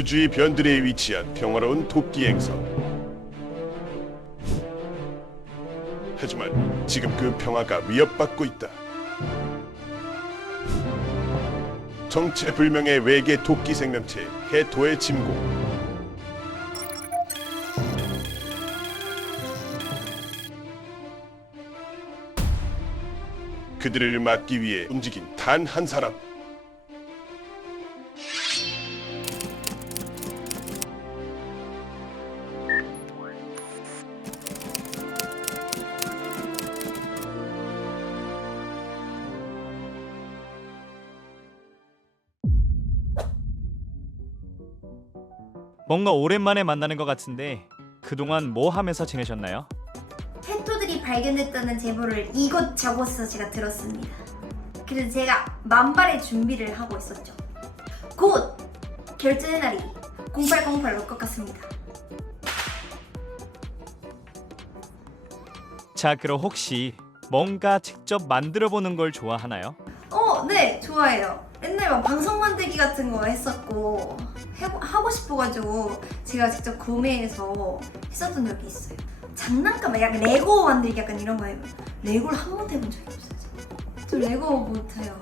우주의 변들에 위치한 평화로운 토끼 행성. 하지만 지금 그 평화가 위협받고 있다. 정체불명의 외계 토끼 생명체 해토의 침공. 그들을 막기 위해 움직인 단 한 사람. 뭔가 오랜만에 만나는 것 같은데 그동안 뭐 하면서 지내셨나요? 해토들이 발견됐다는 제보를 이곳저곳에서 제가 들었습니다. 그래서 제가 만발의 준비를 하고 있었죠. 곧 결전의 날이 0808 올 것 같습니다. 자 그럼 혹시 뭔가 직접 만들어 보는 걸 좋아하나요? 어, 네, 좋아해요. 옛날에 막 방송 만들기 같은 거 했었고 해보, 하고 싶어가지고 제가 직접 구매해서 했었던 적이 있어요. 장난감, 약간 레고 만들기 약간 이런 거 해요. 레고를 한 번도 해본 적이 없어요. 저 레고 못해요.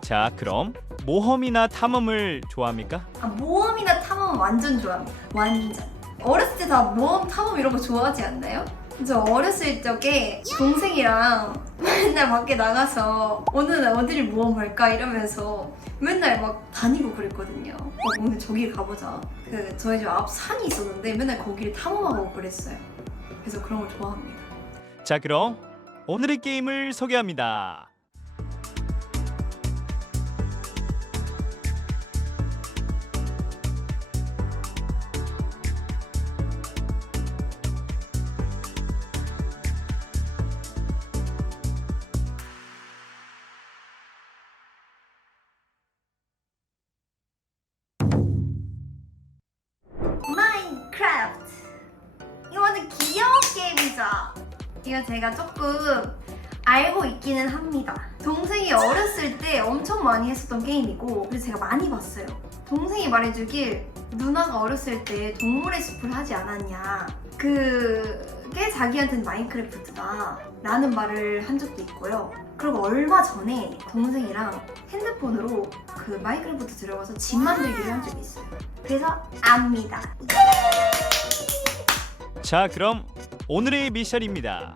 자 그럼 모험이나 탐험을 좋아합니까? 아, 모험이나 탐험 완전 좋아합니다. 완전. 어렸을 때 다 모험, 탐험 이런 거 좋아하지 않나요? 저 어렸을 적에 동생이랑 맨날 밖에 나가서 오늘 어디를 모험할까 이러면서 맨날 막 다니고 그랬거든요. 어, 오늘 저기 가보자. 그 저희 집 앞 산이 있었는데 맨날 거기를 탐험하고 그랬어요. 그래서 그런 걸 좋아합니다. 자 그럼 오늘의 게임을 소개합니다. 이거 제가 조금 알고 있기는 합니다. 동생이 어렸을 때 엄청 많이 했었던 게임이고 그래서 제가 많이 봤어요. 동생이 말해주길 누나가 어렸을 때 동물의 숲을 하지 않았냐. 그게 자기한테는 마인크래프트다. 라는 말을 한 적도 있고요. 그리고 얼마 전에 동생이랑 핸드폰으로 그 마인크래프트 들어가서 집 만들기를 한 적이 있어요. 그래서 압니다. 자 그럼 오늘의 미션입니다.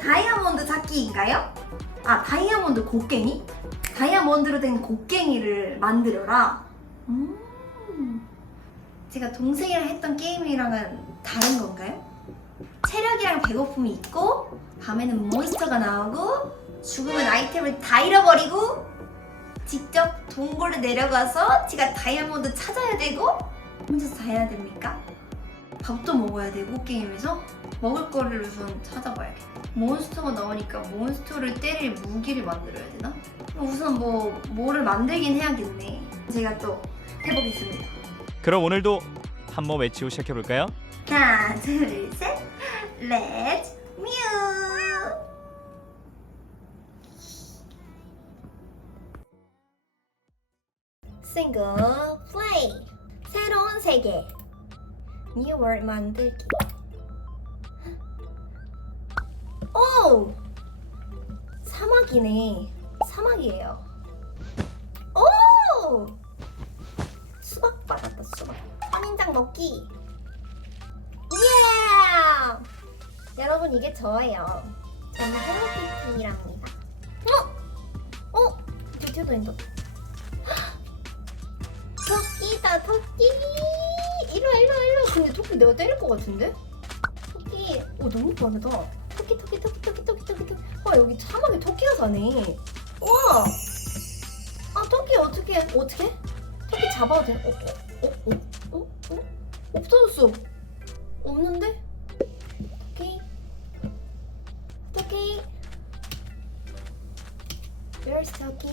다이아몬드 찾기인가요? 아 다이아몬드 곡괭이? 다이아몬드로 된 곡괭이를 만들어라. 음. 제가 동생이랑 했던 게임이랑은 다른 건가요? 체력이랑 배고픔이 있고 밤에는 몬스터가 나오고 죽으면 아이템을 다 잃어버리고 직접 동굴에 내려가서 제가 다이아몬드 찾아야 되고 혼자서 다 해야 됩니까? 밥도 먹어야 되고 게임에서 먹을 거를 우선 찾아봐야겠다. 몬스터가 나오니까 몬스터를 때릴 무기를 만들어야 되나? 우선 뭐 뭐를 만들긴 해야겠네. 제가 또 해보겠습니다. 그럼 오늘도 한번 외치고 시작해 볼까요? 하나, 둘, 셋, 렛츠 뮤! 싱글 플레이 새로운 세계 뉴 월드 만들기 오! 사막이네 사막이에요 오! 수박 받았다 수박 선인장 먹기 예! 여러분 이게 저예요. 저는 헬로키티랍니다. 어? 어? 드디어 된다. 토끼다 토끼. 일로 와, 일로. 근데 토끼 내가 때릴 것 같은데? 토끼. 오 너무 빠르다. 토끼 토끼 토끼 토끼 토끼 토끼 토끼. 와 여기 사막에 토끼가 사네. 와. 아 토끼 어떻게 어떻게? 토끼 잡아도 돼? 어? 어? 어? 어? 어? 없어졌어. 없는데? 토끼 토끼 Where's 토끼?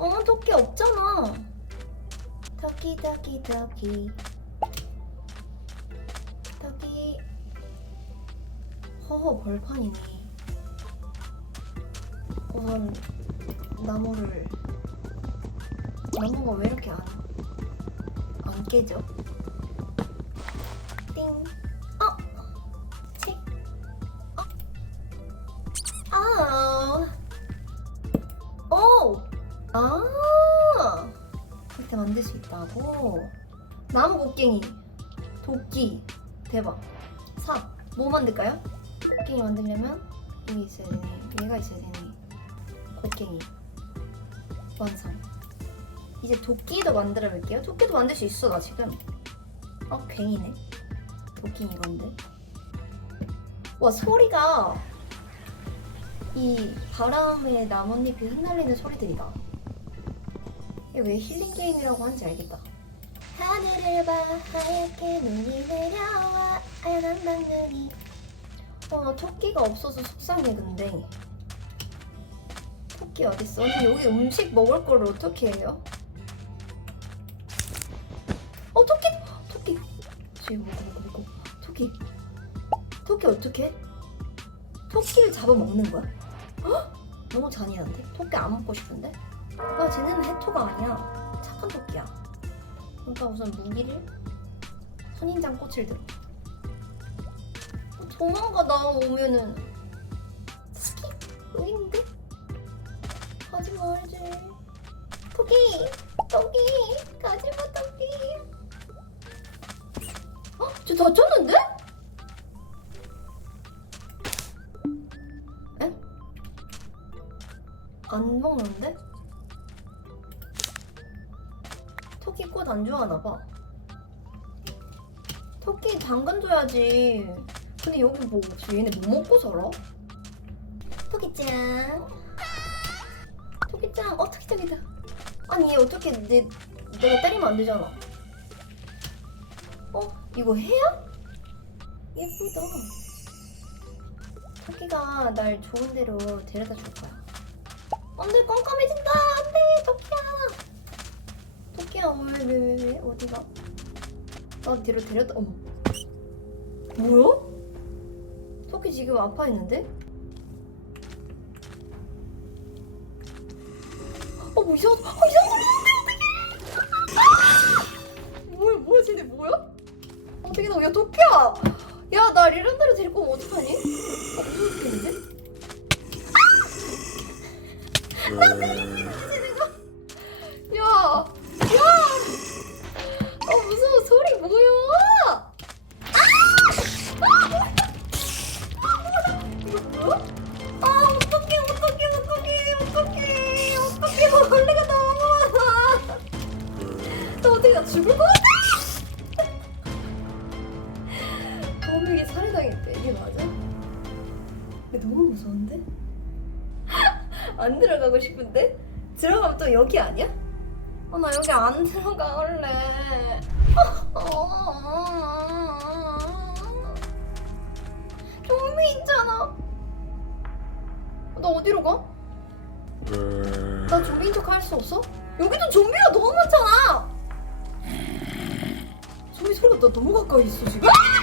어 토끼 없잖아. 토끼 토끼 토끼. 토끼. 허허 벌판이네. 우선 나무를 나무가 왜 이렇게 안, 안 깨져? 아! 그렇게 만들 수 있다고? 나무 곡괭이 도끼 대박 4. 뭐 만들까요? 곡괭이 만들려면 이게 있어야 되네 얘가 있어야 되네 곡괭이 완성 이제 도끼도 만들어 볼게요 도끼도 만들 수 있어 나 지금 어 괭이네 도끼 이건데 와 소리가 이 바람에 나뭇잎이 흩날리는 소리들이다 이게 왜 힐링 게임이라고 하는지 알겠다 하늘을 봐 하얗게 눈이 내려와 하얀 당근이 어 토끼가 없어서 속상해 근데 토끼 어딨어? 근데 여기 음식 먹을 거를 어떻게 해요? 어 토끼! 토끼! 지금 먹고 먹고 먹고 토끼 토끼 어떻게? 토끼를 잡아먹는 거야? 헉! 너무 잔인한데? 토끼 안 먹고 싶은데? 아 쟤는 해토가 아니야 착한 토끼야 그러니까 우선 무기를 선인장 꽃을 들어 어, 도망가 나오면은 토끼 의인데? 가지 말지 토끼 토끼 가지마 토끼 어? 저 다쳤는데? 에? 안 먹는데? 안 좋아하나 봐. 토끼 당근 줘야지. 근데 여기 뭐 없어? 얘네 뭐 먹고 살아? 토끼짱. 토끼짱. 어 토끼짱이다. 아니 얘 어떻게 내 내가 때리면 안 되잖아. 어 이거 해야? 예쁘다. 토끼가 날 좋은 데로 데려다 줄 거야. 안돼 깜깜해진다. 안돼 토끼야. 토끼야 왜왜왜왜 어디가? 나 뒤로 데렸다. 어머. 뭐야? 토끼 지금 아파했는데? 어, 뭐 이상, 어, 이상한 어떡해! 뭐야, 뭐야, 쟤네 뭐야? 어떻게 나, 야, 토끼야! 야, 나 이런 데로 데리고 오면 어떡하니? 아, 무서워 죽겠는데? 야! 나 어떻게 나 죽을 것 같아 범육이 살해당했대 이게 맞아? 너무 무서운데? 안 들어가고 싶은데? 들어가면 또 여기 아니야? 어, 나 여기 안 들어갈래. 좀비 있잖아. 나 어디로 가? 나 좀비인 척 할 수 없어? 여기도 좀비가 너무 많잖아. 좀비 소리가 나너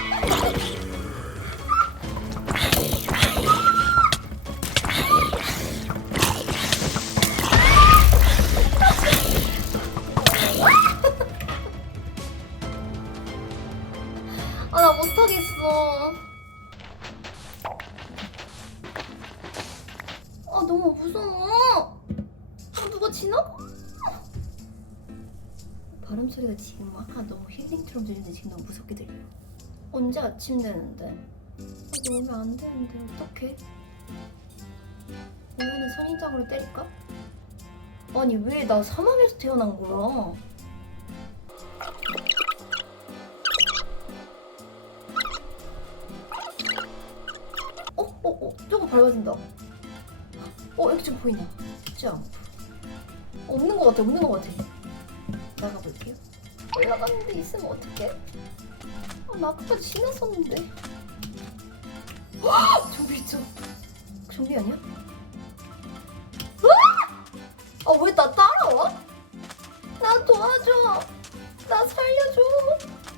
지금 너무 무섭게 들려. 언제 아침 되는데? 아, 오면 안 되는데 어떡해? 오면은 선인장으로 때릴까? 아니 왜 나 사막에서 태어난 거야? 어? 어? 어? 저거 밝아진다. 어? 여기 지금 보이냐? 진짜 없는 것 같아. 없는 것 같아. 나가볼게요. 올라가는 데 있으면 어떡해? 아, 나 아까 지났었는데. 아, 헉! 좀비 있죠? 좀비 아니야? 아, 아 왜 나 따라와? 나 도와줘. 나 살려줘.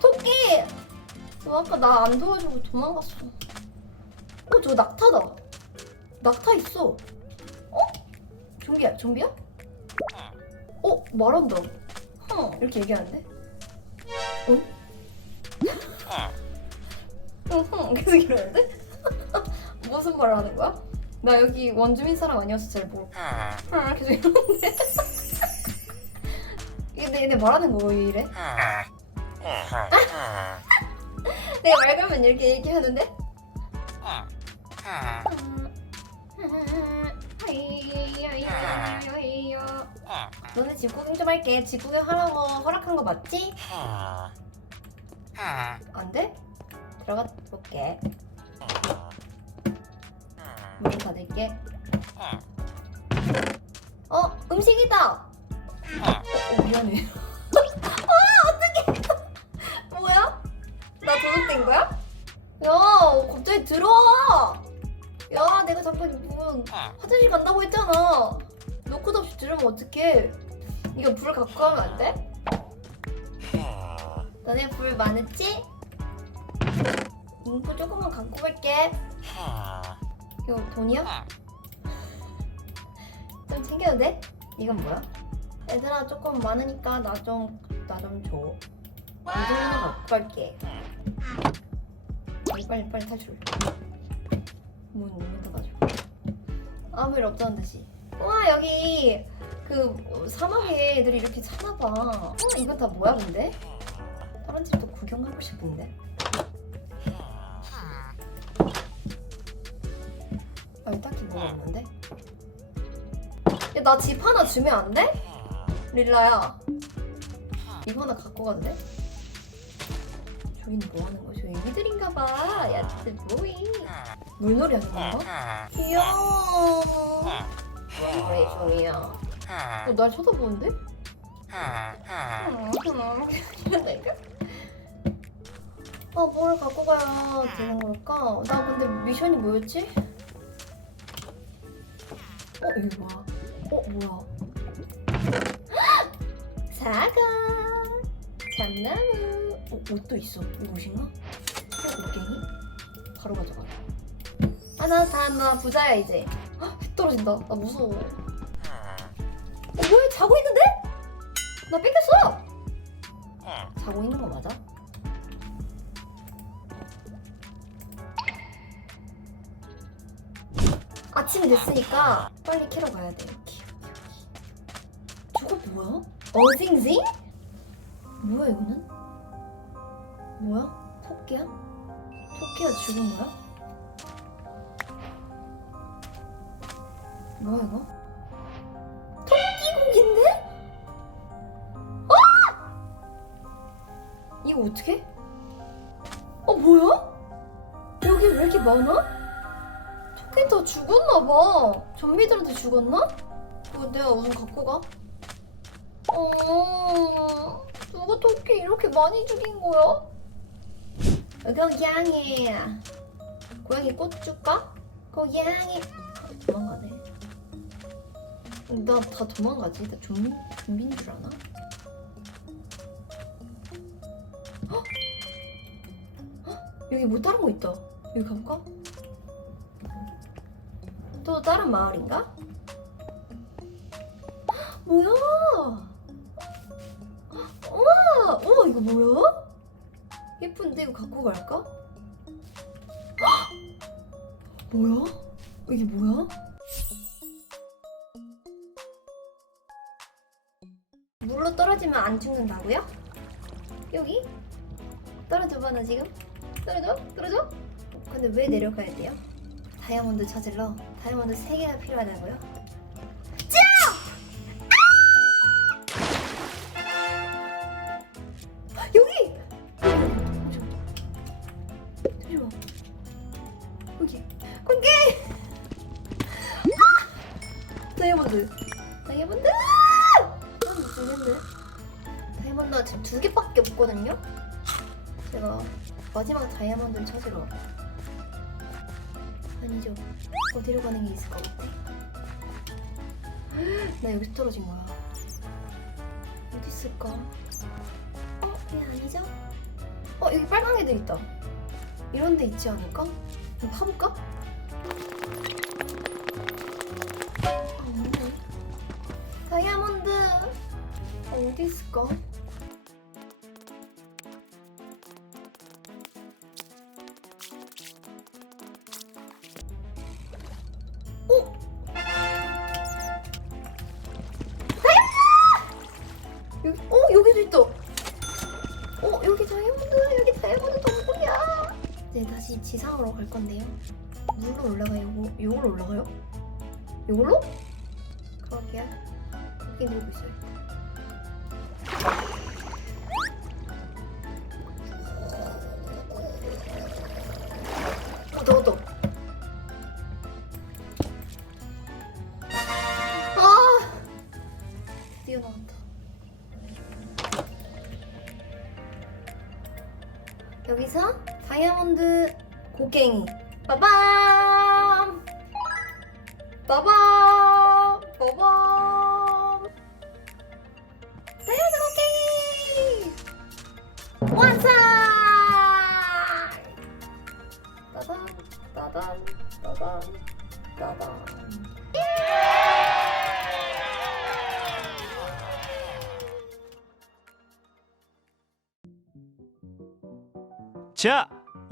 토끼! 너 아까 나 안 도와주고 도망갔어. 어, 저 낙타다. 낙타 있어. 어? 좀비야, 좀비야? 어, 말한다. 어, 이렇게 얘기하는데? 어? 응, 응, 계속 이러는데? 무슨 말을 하는 거야? 나 여기 원주민 사람 아니어서 잘 모르고. 응, 계속 이러는데? 내, 내 말하는 거 왜 이래? 내가 말 걸면 이렇게 얘기하는데? 너네 집 구경 좀 할게. 집 구경 하라고 허락한 거 맞지? 안 돼? 들어가 볼게. 문 닫을게. 어, 음식이다. 어, 어 미안해. 아, 어떡해. 뭐야? 나 도둑된 거야? 야, 갑자기 들어와. 야, 내가 잠깐 문 화장실 간다고 했잖아. 노크도 없이 들으면 어떡해? 이거 불을 갖고 가면 안 돼? 너네 불 많았지? 인포 조금만 갖고 갈게. 이거 돈이야? 좀 챙겨도 돼? 이건 뭐야? 얘들아 조금 많으니까 나 좀 나 좀 줘. 이 정도는 갖고 갈게. 빨리 빨리 빨리 탈출. 문, 문 닫아줘. 아무 일 없다는 듯이. 와 여기 그 사막에 애들이 이렇게 사나봐. 어 이건 다 뭐야 근데? 다른 집도 구경하고 싶은데. 아니 딱히 뭐가 없는데? 야 나 집 하나 주면 안 돼? 릴라야 이거 하나 갖고 가도 돼? 저기는 뭐 하는 거야? 저 애기들인가 봐. 야, 쟤들 뭐해? 물놀이 하는 건가? 귀여워. 물놀이 중이야. 어, 날 쳐다보는데? 이런다니까? 아, 뭘 갖고 가야 되는 걸까? 나 근데 미션이 뭐였지? 어, 이게 뭐야? 어, 뭐야? 사과! 참나무! 어, 옷도 있어. 이거 옷인가? 이거 옷갱이? 바로 가져가. 아, 나, 다, 나 부자야, 이제. 떨어진다. 나 무서워. 어, 뭐야? 자고 있는데? 나 뺏겼어! 자고 있는 거 맞아? 아침이 됐으니까 빨리 캐러 가야 돼. 이렇게. 저거 뭐야? 어징징? 뭐야 이거는? 뭐야? 토끼야? 토끼가 죽은 거야? 뭐야 이거? 토끼고기인데? 아! 이거 어떻게? 어 뭐야? 여기 왜 이렇게 많아? 토끼 다 죽었나 봐. 좀비들한테 죽었나? 이거 내가 우선 갖고 가. 어, 누가 토끼 이렇게 많이 죽인 거야? 고양이. 고양이 꽃 줄까? 고양이. 도망가네. 나 다 도망가지. 나 좀비, 좀비인 줄 아나? 여기 뭐 다른 거 있다. 여기 가볼까? 또 다른 마을인가? 헉, 뭐야? 우와! 우와 이거 뭐야? 예쁜데 이거 갖고 갈까? 헉! 뭐야? 이게 뭐야? 안 죽는다고요? 여기? 떨어져봐 나 지금? 떨어져? 떨어져? 근데 왜 내려가야 돼요? 다이아몬드 찾으러 다이아몬드 3개가 필요하다고요? 다이아몬드를 찾으러 아니죠. 어디로 가는 게 있을 것 같아? 나 여기서 떨어진 거야. 어디 있을까? 어, 얘 아니죠? 어, 여기 빨간 애들 있다. 이런 데 있지 않을까? 한번 파볼까? 아. 다이아몬드 아, 어디 있을까? 올라가요? 요걸로? 그러게요. 거기 들고 있어요. 어,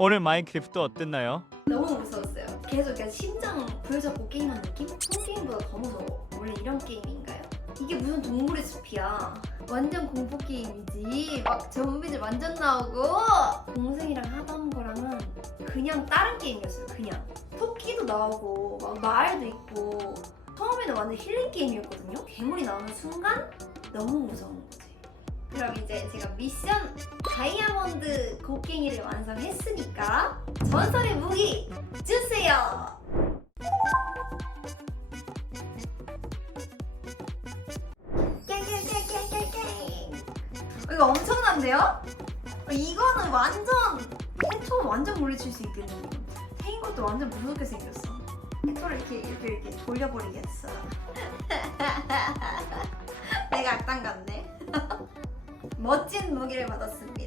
오늘 마인크래프트 어땠나요? 너무 무서웠어요. 계속 심장 부여잡고 게임한 느낌? 폰 게임보다 더 무서워. 원래 이런 게임인가요? 이게 무슨 동물의 숲이야. 완전 공포 게임이지. 막 좀비들 완전 나오고. 동생이랑 하던 거랑은 그냥 다른 게임이었어요. 그냥. 토끼도 나오고, 막 말도 있고. 처음에는 완전 힐링 게임이었거든요. 괴물이 나오는 순간 너무 무서운 거지. 그럼 이제 제가 미션 다이아몬드 곡괭이를 완성했으니까 전설의 무기 주세요. 이거 엄청난데요? 어, 이거는 완전 해초 완전 물리칠 수 있겠네요. 태인 것도 완전 무섭게 생겼어. 해초를 이렇게 이렇게 이렇게 돌려버리겠어. 내가 악당 같네. 멋진 무기를 받았습니다.